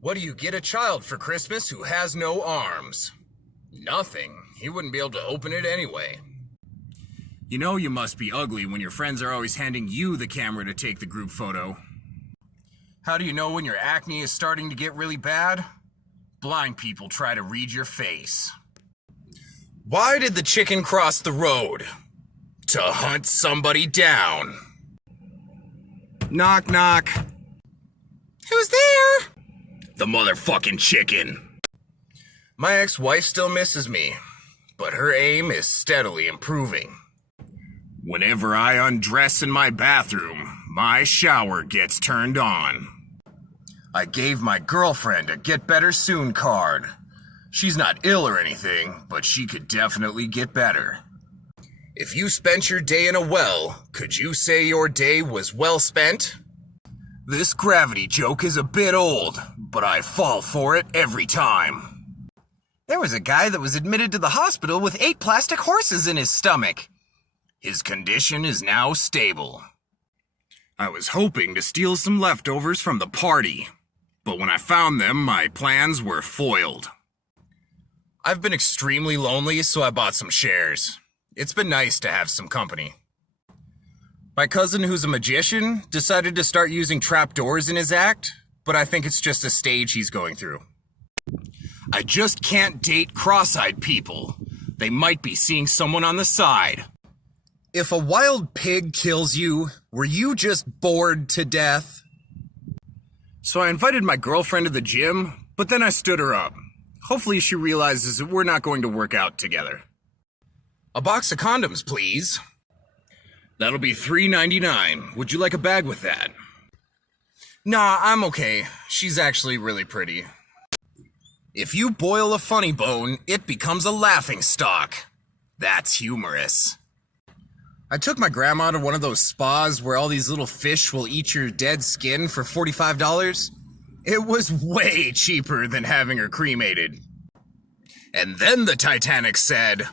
What do you get a child for Christmas who has no arms? Nothing. He wouldn't be able to open it anyway. You know you must be ugly when your friends are always handing you the camera to take the group photo. How do you know when your acne is starting to get really bad? Blind people try to read your face. Why did the chicken cross the road? To hunt somebody down. Knock, knock. Who's there? The motherfucking chicken. My ex-wife still misses me, but her aim is steadily improving. Whenever I undress in my bathroom, my shower gets turned on. I gave my girlfriend a Get Better Soon card. She's not ill or anything, but she could definitely get better. If you spent your day in a well, could you say your day was well spent? This gravity joke is a bit old, but I fall for it every time. There was a guy that was admitted to the hospital with 8 plastic horses in his stomach. His condition is now stable. I was hoping to steal some leftovers from the party, but when I found them, my plans were foiled. I've been extremely lonely, so I bought some shares. It's been nice to have some company. My cousin, who's a magician, decided to start using trapdoors in his act, but I think it's just a stage he's going through. I just can't date cross-eyed people. They might be seeing someone on the side. If a wild pig kills you, were you just bored to death? So I invited my girlfriend to the gym, but then I stood her up. Hopefully she realizes that we're not going to work out together. A box of condoms, please. That'll be $3.99. Would you like a bag with that? Nah, I'm okay. She's actually really pretty. If you boil a funny bone, it becomes a laughing stock. That's humorous. I took my grandma to one of those spas where all these little fish will eat your dead skin for $45. It was way cheaper than having her cremated. And then the Titanic said,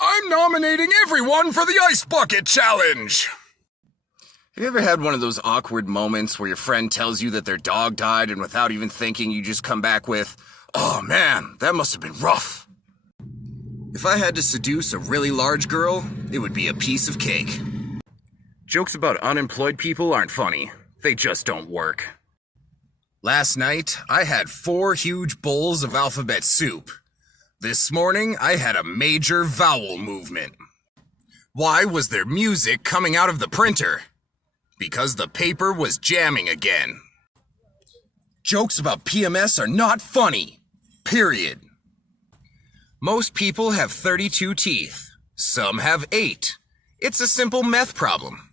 "I'm nominating everyone for the Ice Bucket Challenge." Have you ever had one of those awkward moments where your friend tells you that their dog died and without even thinking you just come back with, "Oh man, that must have been rough"? If I had to seduce a really large girl, it would be a piece of cake. Jokes about unemployed people aren't funny. They just don't work. Last night, I had 4 huge bowls of alphabet soup. This morning, I had a major vowel movement. Why was there music coming out of the printer? Because the paper was jamming again. Jokes about PMS are not funny. Period. Most people have 32 teeth. Some have 8. It's a simple math problem.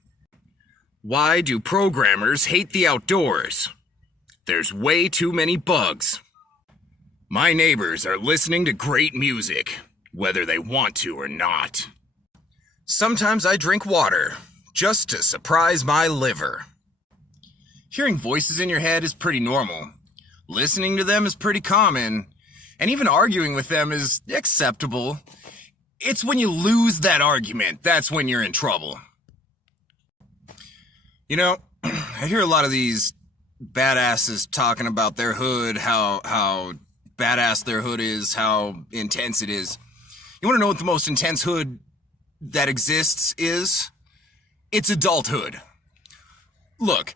Why do programmers hate the outdoors? There's way too many bugs. My neighbors are listening to great music, whether they want to or not. Sometimes I drink water, just to surprise my liver. Hearing voices in your head is pretty normal. Listening to them is pretty common. And even arguing with them is acceptable. It's when you lose that argument, that's when you're in trouble. You know, I hear a lot of these badasses talking about their hood, how badass their hood is, how intense it is. You want to know what the most intense hood that exists is? It's adulthood. Look,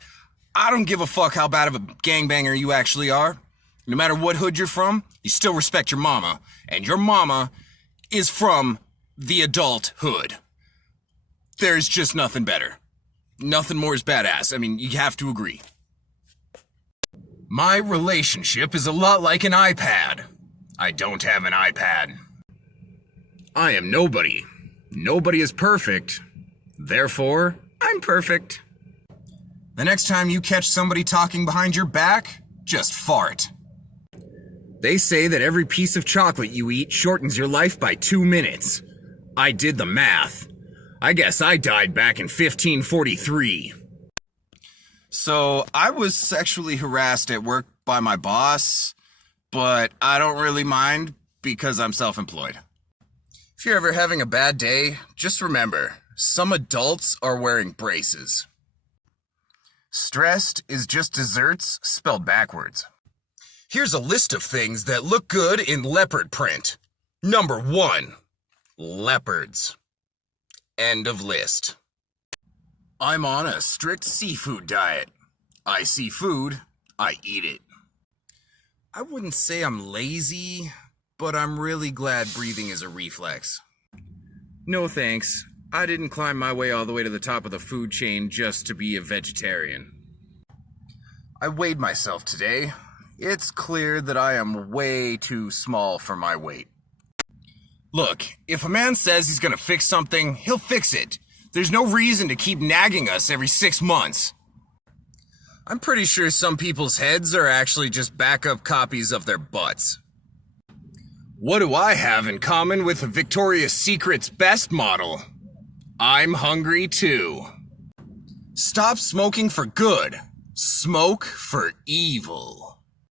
I don't give a fuck how bad of a gangbanger you actually are. No matter what hood you're from, you still respect your mama. And your mama is from the adult hood. There's just nothing better. Nothing more is badass. I mean, you have to agree. My relationship is a lot like an iPad. I don't have an iPad. I am nobody. Nobody is perfect. Therefore, I'm perfect. The next time you catch somebody talking behind your back, just fart. They say that every piece of chocolate you eat shortens your life by 2 minutes. I did the math. I guess I died back in 1543. So, I was sexually harassed at work by my boss, but I don't really mind because I'm self-employed. If you're ever having a bad day, just remember, some adults are wearing braces. Stressed is just desserts spelled backwards. Here's a list of things that look good in leopard print. Number 1. Leopards. End of list. I'm on a strict seafood diet. I see food, I eat it. I wouldn't say I'm lazy, but I'm really glad breathing is a reflex. No thanks. I didn't climb my way all the way to the top of the food chain just to be a vegetarian. I weighed myself today. It's clear that I am way too small for my weight. Look, if a man says he's gonna fix something, he'll fix it. There's no reason to keep nagging us every 6 months. I'm pretty sure some people's heads are actually just backup copies of their butts. What do I have in common with Victoria's Secret's best model? I'm hungry too. Stop smoking for good. Smoke for evil.